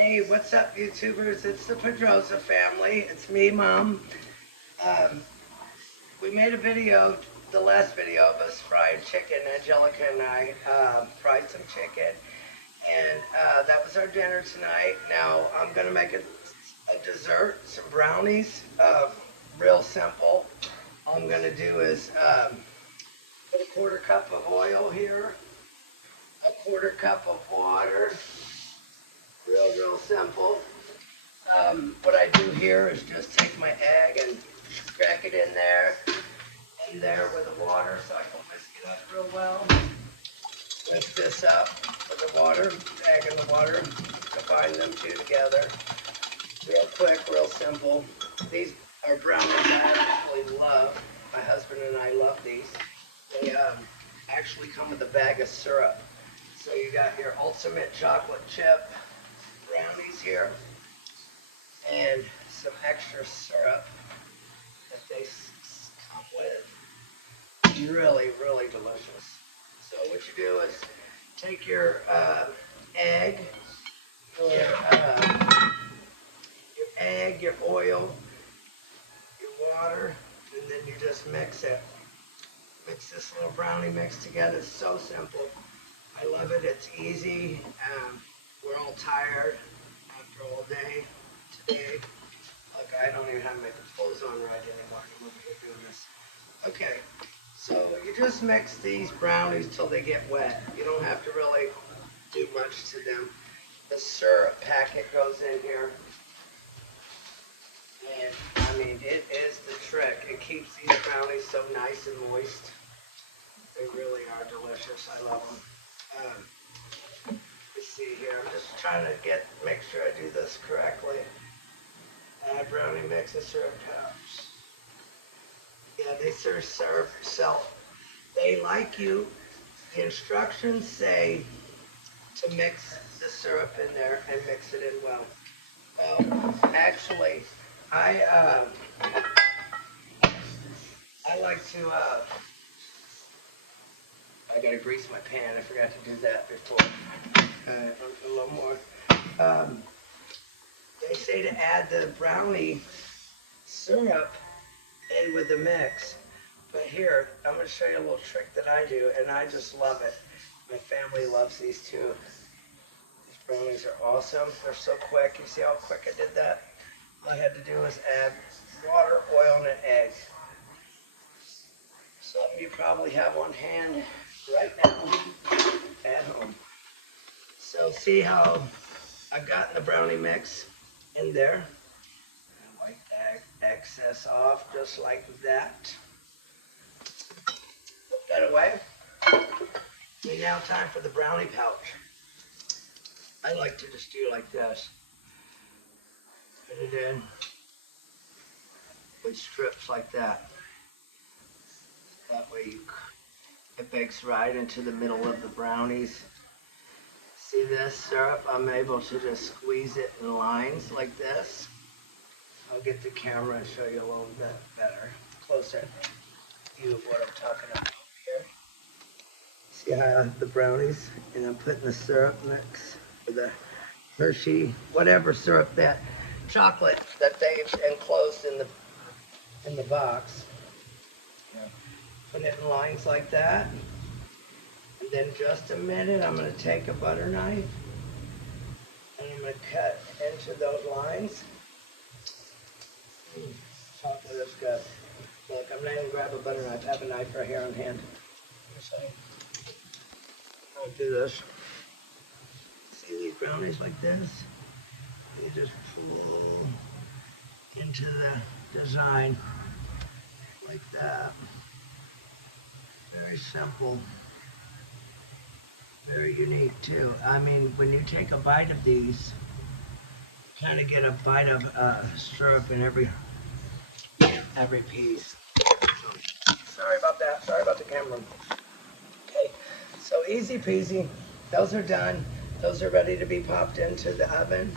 Hey, what's up, YouTubers? It's the Pedroza family. It's me, Mom. Um, we made a video, the last video of us frying chicken. Angelica and I fried some chicken, and that was our dinner tonight. Now I'm gonna make a dessert, some brownies. Real simple. All I'm gonna do is put a quarter cup of oil here, a quarter cup of water. Real simple. What I do here is just take my egg and crack it in there with the water so I can whisk it up real well. Whisk this up with the water, egg and the water, combine them two together. Real quick, real simple. These are brownies I absolutely love. My husband and I love these. They actually come with a bag of syrup. So you got your ultimate chocolate chip brownies here, and some extra syrup that they come with. Really delicious. So what you do is take your egg, your oil, your water, and then you just mix it. Mix this little brownie mix together. It's so simple. I love it. It's easy. We're all tired after all day today. Look, I don't even have my clothes on right anymore. I'm over here doing this. Okay, so you just mix these brownies till they get wet. You don't have to really do much to them. The syrup packet goes in here. And, I mean, it is the trick. It keeps these brownies so nice and moist. They really are delicious. I love them. Let's see here. I'm just trying to make sure I do this correctly. Add brownie mix and syrup cups. Yeah, they sell. They like you. The instructions say to mix the syrup in there and mix it in well. Well, actually, I like to. I gotta grease my pan. I forgot to do that before. A little more. They say to add the brownie syrup in with the mix. But here, I'm going to show you a little trick that I do, and I just love it. My family loves these too. These brownies are awesome. They're so quick. You see how quick I did that? All I had to do was add water, oil, and an egg. Something you probably have on hand right now at home. So see how I've gotten the brownie mix in there. I wipe the excess off just like that. Put that away. And now time for the brownie pouch. I like to just do like this. Put it in with strips like that. That way it bakes right into the middle of the brownies. See this syrup? I'm able to just squeeze it in lines like this. I'll get the camera and show you a little bit better, closer view of what I'm talking about here. See how I have the brownies, and I'm putting the syrup mix with the Hershey, whatever syrup, that chocolate that they've enclosed in the box. Yeah. Put it in lines like that. And then just a minute, I'm going to take a butter knife and I'm going to cut into those lines. Chocolate is good. Look, I'm not even grab a butter knife. I have a knife right here on hand. I'll do this. See these brownies like this? You just pull into the design like that. Very simple. Very unique too. I mean, when you take a bite of these, you kind of get a bite of syrup in every piece. So, sorry about that. Sorry about the camera. Okay, so easy peasy. Those are done. Those are ready to be popped into the oven.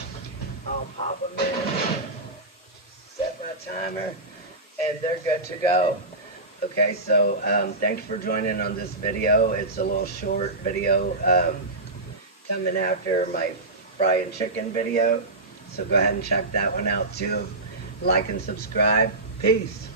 I'll pop them in, set my timer, and they're good to go. Okay, so thanks for joining on this video. It's a little short video coming after my frying chicken video. So go ahead and check that one out too. Like and subscribe. Peace.